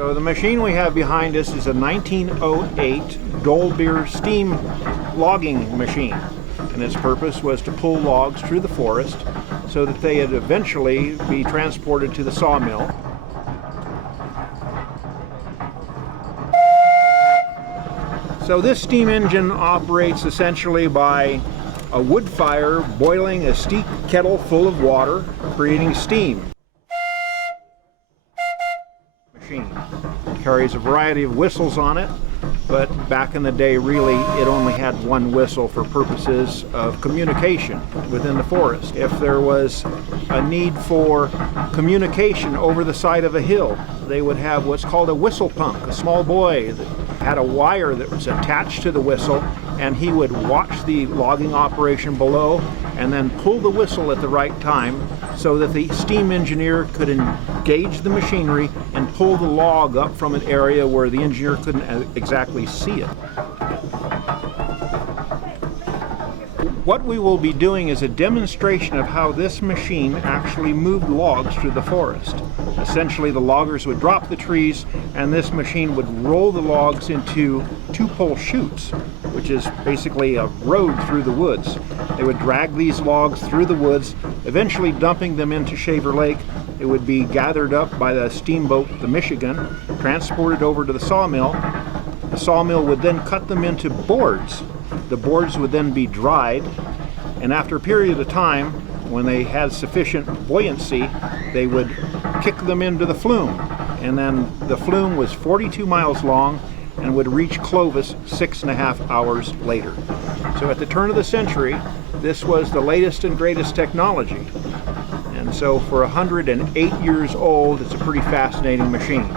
So the machine we have behind us is a 1908 Dolbeer steam logging machine, and its purpose was to pull logs through the forest so that they would eventually be transported to the sawmill. So this steam engine operates essentially by a wood fire boiling a steep kettle full of water, creating steam. Machine carries a variety of whistles on it, but back in the day really it only had one whistle for purposes of communication within the forest. If there was a need for communication over the side of a hill, they would have what's called a whistle punk, a small boy that had a wire that was attached to the whistle, and he would watch the logging operation below and then pull the whistle at the right time so that the steam engineer could engage the machinery and pull the log up from an area where the engineer couldn't exactly see it. What we will be doing is a demonstration of how this machine actually moved logs through the forest. Essentially, the loggers would drop the trees and this machine would roll the logs into two-pole chutes, which is basically a road through the woods. They would drag these logs through the woods, eventually dumping them into Shaver Lake. It would be gathered up by the steamboat, the Michigan, transported over to the sawmill. The sawmill would then cut them into boards. The boards would then be dried, and after a period of time, when they had sufficient buoyancy, they would kick them into the flume. And then the flume was 42 miles long and would reach Clovis 6.5 hours later. So at the turn of the century, this was the latest and greatest technology. And so for 108 years old, it's a pretty fascinating machine.